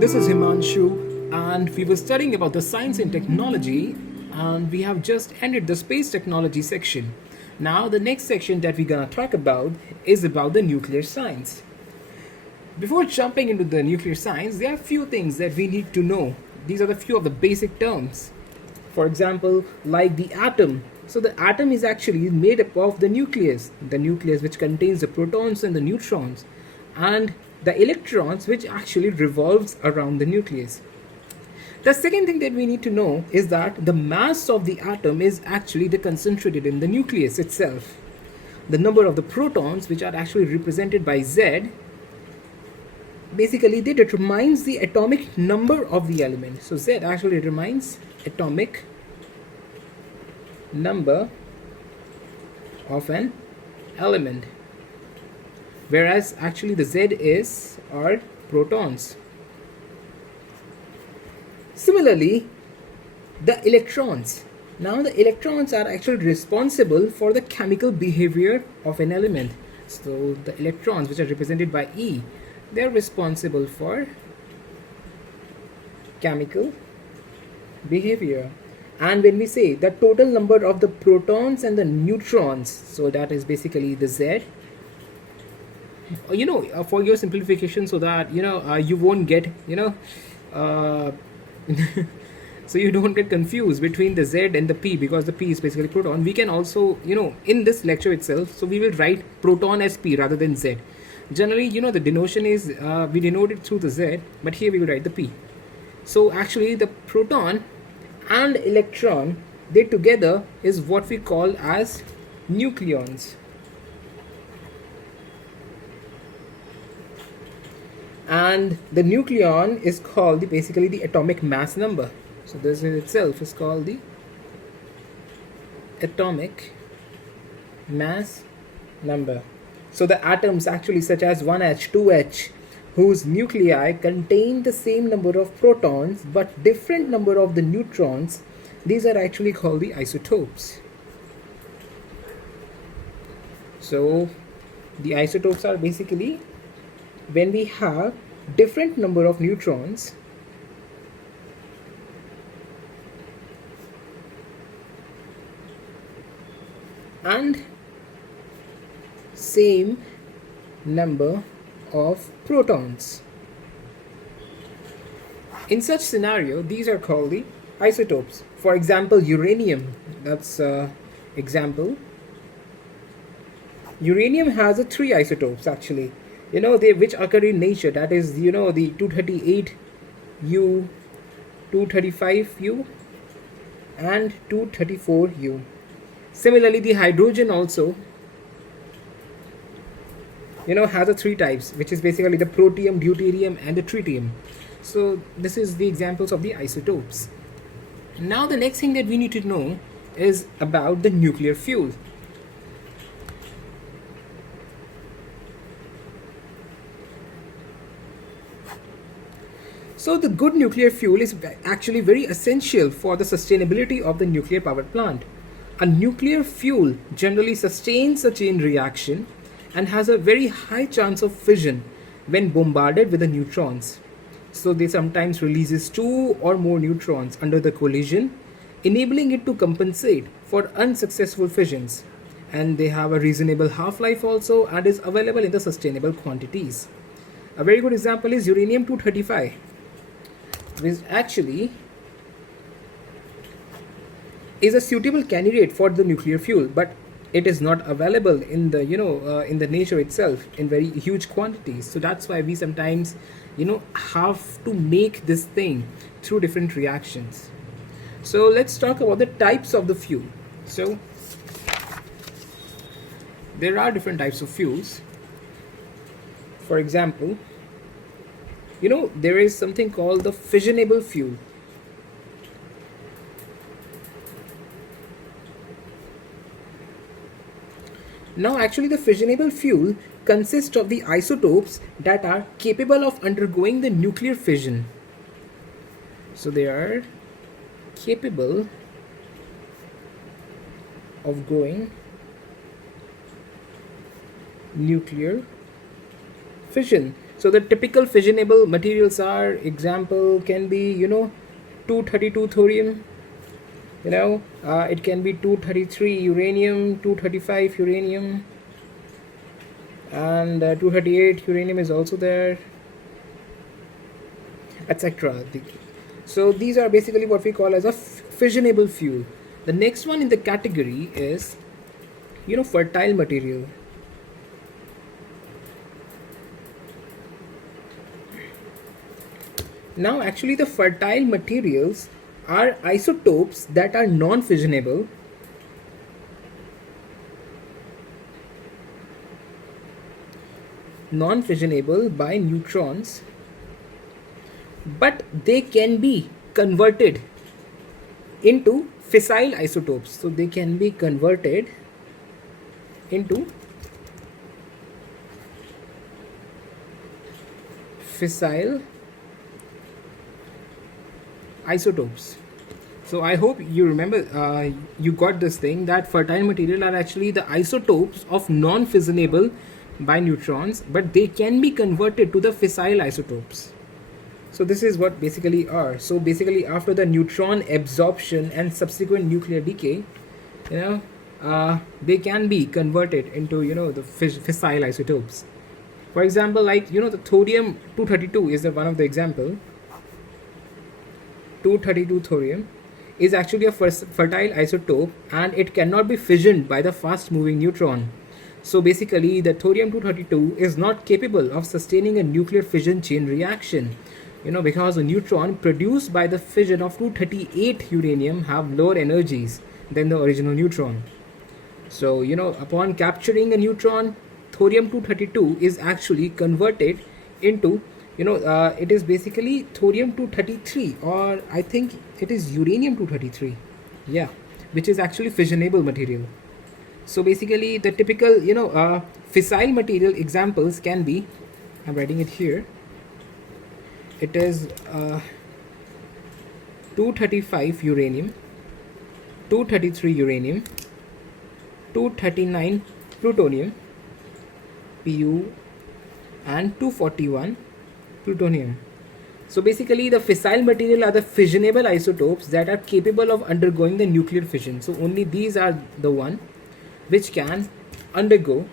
This is Himanshu, and we were studying about the science and technology, and we have just ended the space technology section. Now, the next section that we're gonna talk about is about the nuclear science. Before jumping into the nuclear science, there are few things that we need to know. These are the few of the basic terms. For example, like the atom. So the atom is actually made up of the nucleus which contains the protons and the neutrons, and the electrons which actually revolves around the nucleus. The second thing that we need to know is that the mass of the atom is actually the concentrated in the nucleus itself. The number of the protons, which are actually represented by Z, basically they determines the atomic number of the element. So Z actually determines atomic number of an element, whereas actually the Z is are protons. Similarly, the electrons. Now the electrons are actually responsible for the chemical behavior of an element. So the electrons, which are represented by E, they are responsible for chemical behavior. And when we say the total number of the protons and the neutrons, so that is basically the Z. For your simplification, so that you won't get uh, so you don't get confused between the Z and the P, because the P is basically proton. We can also, in this lecture itself, so we will write proton as P rather than Z. Generally, the denotation is we denote it through the Z, but here we will write the P. So actually the proton and electron, they together is what we call as nucleons. And the nucleon is called basically the atomic mass number. So this in itself is called the atomic mass number. So the atoms actually such as 1H, 2H, whose nuclei contain the same number of protons but different number of the neutrons, these are actually called the isotopes. So the isotopes are basically when we have different number of neutrons and same number of protons. In such scenario, these are called the isotopes. For example, uranium, that's example. Uranium has a three isotopes actually, they which occur in nature, that is the 238U, 235U, and 234U. Similarly, the hydrogen also has a three types, which is basically the protium, deuterium, and the tritium. So this is the examples of the isotopes. Now the next thing that we need to know is about the nuclear fuel. So the good nuclear fuel is actually very essential for the sustainability of the nuclear power plant. A nuclear fuel generally sustains a chain reaction and has a very high chance of fission when bombarded with the neutrons. So they sometimes releases two or more neutrons under the collision, enabling it to compensate for unsuccessful fissions. And they have a reasonable half-life also and is available in the sustainable quantities. A very good example is uranium 235, which actually is a suitable candidate for the nuclear fuel, but it is not available in the in the nature itself in very huge quantities. So that's why we sometimes have to make this thing through different reactions. So let's talk about the types of the fuel. So there are different types of fuels. For example, there is something called the fissionable fuel. Now actually the fissionable fuel consists of the isotopes that are capable of undergoing the nuclear fission. So they are capable of going nuclear fission. So the typical fissionable materials are, example can be, 232 thorium, it can be 233 uranium, 235 uranium, and 238 uranium is also there, etc. So these are basically what we call as a fissionable fuel. The next one in the category is, fertile material. Now actually the fertile materials are isotopes that are non-fissionable by neutrons, but they can be converted into fissile isotopes. So they can be converted into fissile isotopes. So I hope you remember, you got this thing, that fertile material are actually the isotopes of non-fissionable by neutrons, but they can be converted to the fissile isotopes. So this is what basically are. So basically after the neutron absorption and subsequent nuclear decay, they can be converted into, the fissile isotopes. For example, like, the thorium 232 is one of the example. 232 thorium is actually a fertile isotope, and it cannot be fissioned by the fast moving neutron. So basically the thorium 232 is not capable of sustaining a nuclear fission chain reaction, because a neutron produced by the fission of 238 uranium have lower energies than the original neutron. So upon capturing a neutron, thorium 232 is actually converted into, it is basically thorium 233, or I think it is uranium 233, yeah, which is actually fissionable material. So basically the typical, fissile material examples can be, I'm writing it here, it is 235 uranium, 233 uranium, 239 plutonium, Pu, and 241 plutonium. So basically the fissile material are the fissionable isotopes that are capable of undergoing the nuclear fission. So only these are the one which can undergo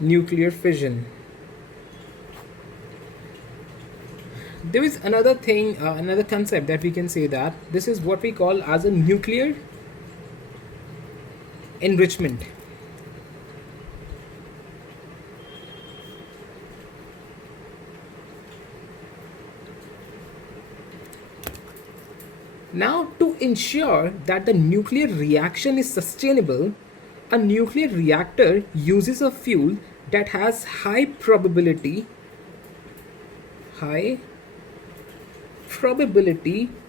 nuclear fission. There is another thing, another concept that we can say, that this is what we call as a nuclear enrichment. Now, to ensure that the nuclear reaction is sustainable, a nuclear reactor uses a fuel that has high probability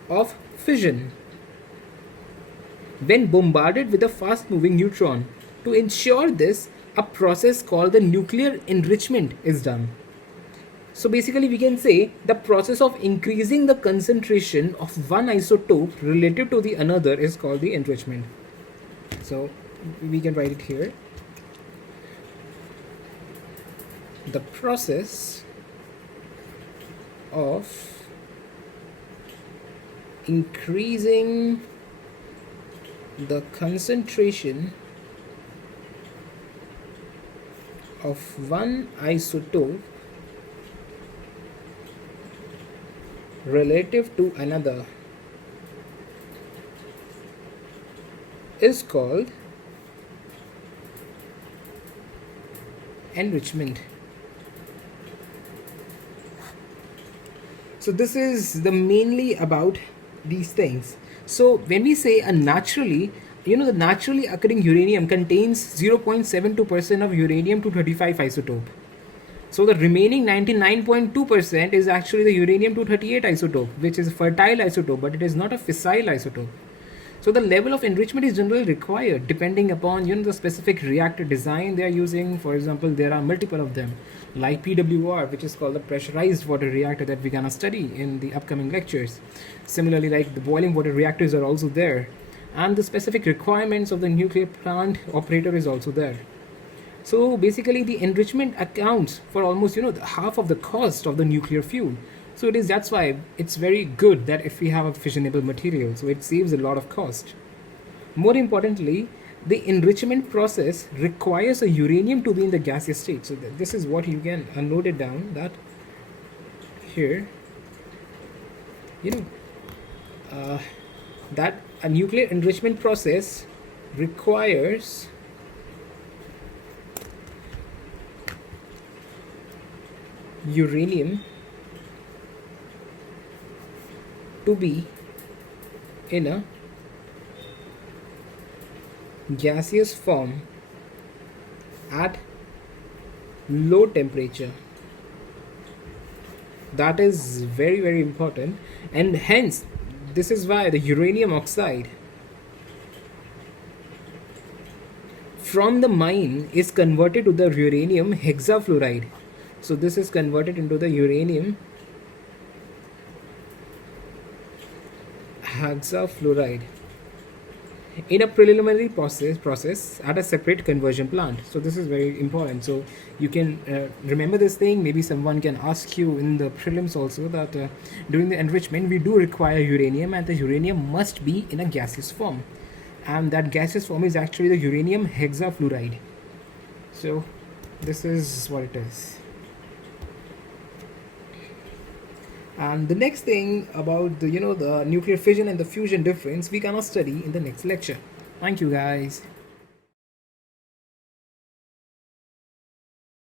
of fission when bombarded with a fast moving neutron. To ensure this, a process called the nuclear enrichment is done. So basically we can say the process of increasing the concentration of one isotope relative to the another is called the enrichment. So we can write it here. The process of increasing the concentration of one isotope relative to another is called enrichment. So this is the mainly about these things. So when we say a naturally, the naturally occurring uranium contains 0.72% of uranium-235 isotope. So the remaining 99.2% is actually the uranium-238 isotope, which is a fertile isotope, but it is not a fissile isotope. So the level of enrichment is generally required depending upon the specific reactor design they are using. For example, there are multiple of them, like PWR, which is called the pressurized water reactor that we're gonna study in the upcoming lectures. Similarly, like the boiling water reactors are also there, and the specific requirements of the nuclear plant operator is also there. So basically, the enrichment accounts for almost half of the cost of the nuclear fuel. So that's why it's very good that if we have a fissionable material, so it saves a lot of cost. More importantly, the enrichment process requires a uranium to be in the gaseous state. So this is what you can note it down that here, you know, uh, that a nuclear enrichment process requires uranium to be in a gaseous form at low temperature. That is very, very important, and hence this is why the uranium oxide from the mine is converted to the uranium hexafluoride. So this is converted into the uranium hexafluoride in a preliminary process at a separate conversion plant. So this is very important. So you can remember this thing. Maybe someone can ask you in the prelims also that during the enrichment we do require uranium, and the uranium must be in a gaseous form, and that gaseous form is actually the uranium hexafluoride. So this is what it is. And the next thing about the nuclear fission and the fusion difference we gonna study in the next lecture. Thank you guys.